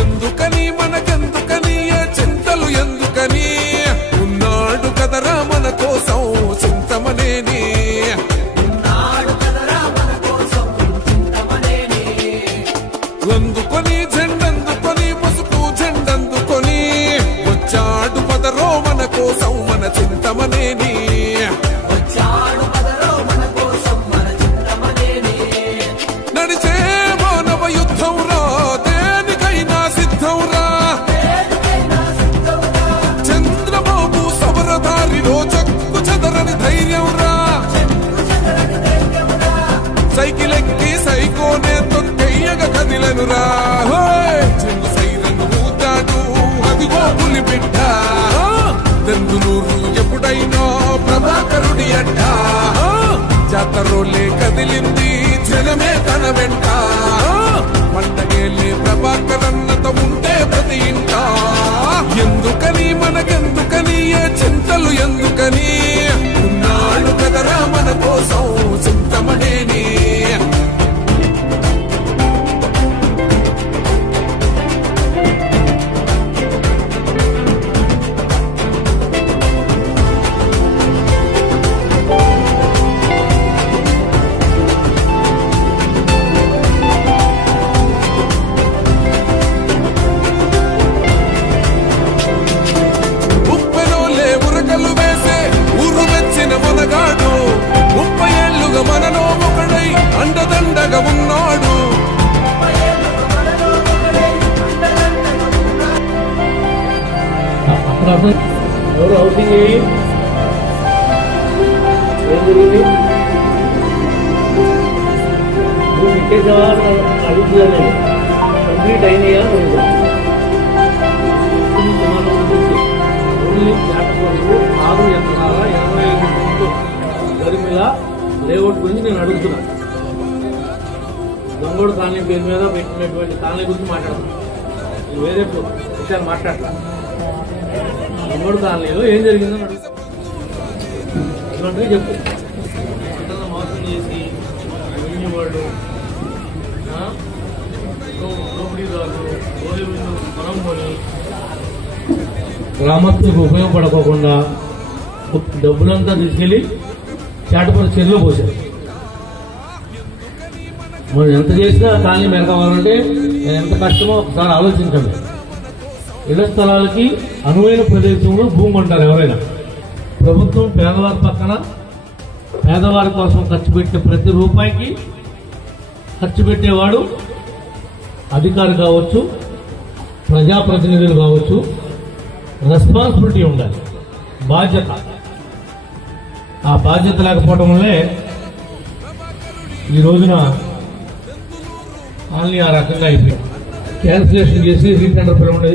ఎందుకని మనకెందుకని చింతలు ఎందుకని ఉన్నాడు కదరా మన కోసం చింతమనేని అందుకొని జెండందుకొని పసుపు జెండందుకొని వచ్చాడు పదరో మన కోసం మన చింతమనేని నడిచే మానవ యుద్ధం రా దేనికైనా సిద్ధం రా చంద్రబాబు సమరదారిలో చక్కు చెదరని ధైర్యం రా సైకిల్ ఎక్కి సైకోనే తొక్కెయ్యగా కదిలను రా చెంగు సైరను ఊతాడు అదిగో పులి బిడ్డ దెందులూరు ఎప్పుడైనా ప్రభాకరుడి అడ్డ జాతరోలే కదిలింది జనమే తన వెంట పండగేలే ప్రభాకరన్నత ఉంటే ప్రతి ఇంట ఎందుకని మనకెందుకని చింతలు ఎందుకని ఉన్నాడు కదరా మన కోసం చింతమనేని మనలో ఒకడై అండదండగా ఉన్నాడు ఎవరు హౌసింగ్ నువ్వు ఇచ్చేసావా అడుగుతున్నాను కంప్లీట్ అయినాయా ఓన్లీ ప్లాట్ఫామ్లు 6 ఎకరాల 25 గుంటలు గరిమిల లేఅవుట్ గురించి నేను అడుగుతున్నాను. దొంగోడు కాలనీ పేరు మీద పెట్టినటువంటి కాలనీ గురించి మాట్లాడుతున్నాను. వేరే విషయాలు మాట్లాడతా. దొంగోడు కాలనీలో ఏం జరిగిందని అడుగుతాను. ఇలాంటివి చెప్పు. అంతా మోసం చేసి వాళ్ళు దోపిడీదారులు మనం కొని గ్రామస్తులకు ఉపయోగపడకోకుండా డబ్బులంతా తీసుకెళ్లి చాటపల్లి చెరువులో పోశారు. మనం ఎంత చేసినా కాలనీ మెరకావాలంటే ఎంత కష్టమో ఒకసారి ఆలోచించండి. ఇళ్ల స్థలాలకి అనువైన ప్రదేశంలో భూమి అంటారు ఎవరైనా. ప్రభుత్వం పేదవారి పక్కన పేదవారి కోసం ఖర్చు పెట్టే ప్రతి రూపాయికి ఖర్చు పెట్టేవాడు అధికారి కావచ్చు, ప్రజాప్రతినిధులు కావచ్చు. రెస్పాన్సిబిలిటీ ఉండాలి, బాధ్యత. ఆ బాధ్యత లేకపోవడం వల్లే ఈ రోజున కాలనీ ఆ రకంగా అయిపోయింది. క్యాన్సిలేషన్ చేసి రీటెండర్ పిలవండి.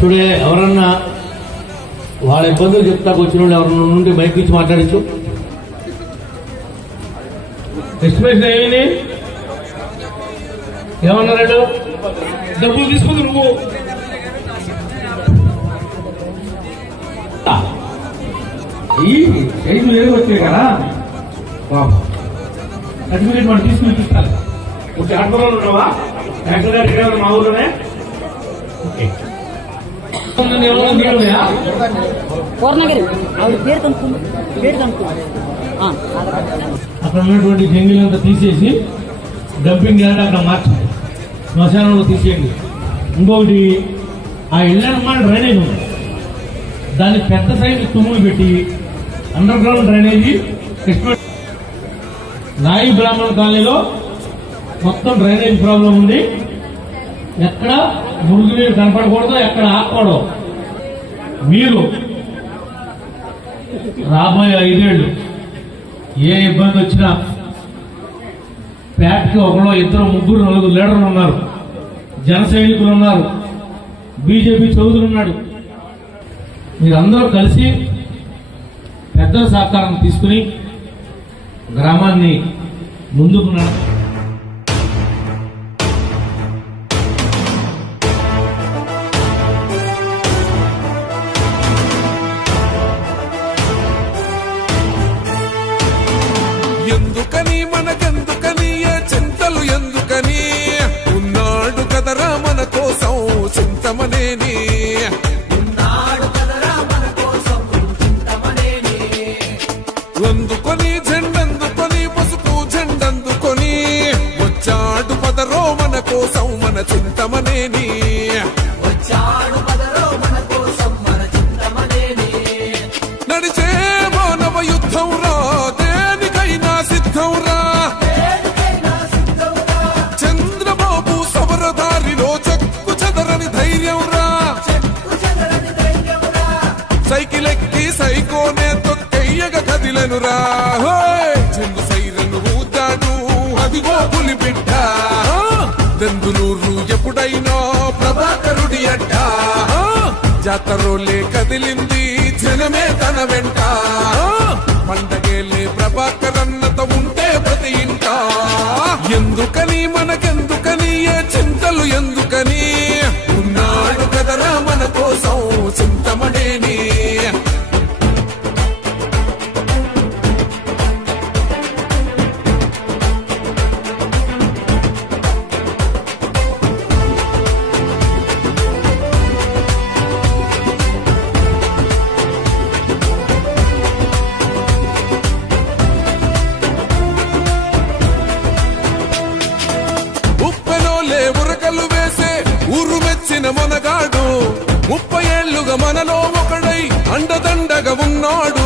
చూడే ఎవరన్నా వాళ్ళ ఇబ్బందులు చెప్తాకు వచ్చిన వాళ్ళు ఎవరన్నా నుండి బయట నుంచి మాట్లాడచ్చు. ఎస్టిమేషన్ ఏమైంది? ఏమన్నాడు? డబ్బులు తీసుకుంది నువ్వు. ఈ సైజు వేరే వచ్చాయి కదా, సర్టిఫికేట్ మనం తీసుకుని చూస్తారు. ఓకే, ఆటోలో ఉన్నావా? ఎక్కడ మా ఊర్లోనే. ఓకే, అక్కడ ఉన్నటువంటి జంగిలంతా తీసేసి డంపింగ్ యార్డ్ అక్కడ మార్చండి, శ్మశానంలో తీసేయండి. ఇంకొకటి ఆ ఇళ్ళ డ్రైనేజ్ ఉంది, దాన్ని పెద్ద సైజు తుమ్ములు పెట్టి అండర్ గ్రౌండ్ డ్రైనేజీ. నాయి బ్రాహ్మణ కాలనీలో మొత్తం డ్రైనేజ్ ప్రాబ్లం ఉంది. ఎక్కడ మురుగునీరు కనపడకూడదు, ఎక్కడ ఆకూడదు. మీరు రాబోయే 5 ఏళ్ళు ఏ ఇబ్బంది వచ్చినా ప్యాట్కి ఒకడో 2 3 4 లీడర్లు ఉన్నారు, జన సైనికులు ఉన్నారు, బీజేపీ చౌదరులు ఉన్నాడు. మీరందరూ కలిసి పెద్దల సహకారం తీసుకుని గ్రామాన్ని ముందుకు అందుకొని జెండందుకొని పసుపు జెండందుకొని వచ్చాడు పదరో మన కోసం మన చింతమనేని నడిచే మానవ యుద్ధం రా దేనికైనా సిద్ధం రా చంద్రబాబు సమరదారిలో చెక్కు చెదరని ధైర్యం రా సైకిల్ ఎక్కి సైకోనే తొక్కెయ్యగ కదిలనురా చెంగు సైరను ఊతాడు అదిగో పులి బిడ్డ దెందులూరు ఎప్పుడైనా ప్రభాకరుడి అడ్డ జాతరోలే కదిలింది జనమే తన వెంట పండగేలే ప్రభాకరన్నత ఉంటే ప్రతి ఇంట ఎందుకని మనకెందుకని ఏ చింతలు ఎందుకని ఉన్నాడు కదరా మన కోసం చింతమనేని ఉరకలు వేసే ఊరు మెచ్చిన మనగాడు 30 ఏళ్లుగా మనలో ఒకడై అండదండగా ఉన్నాడు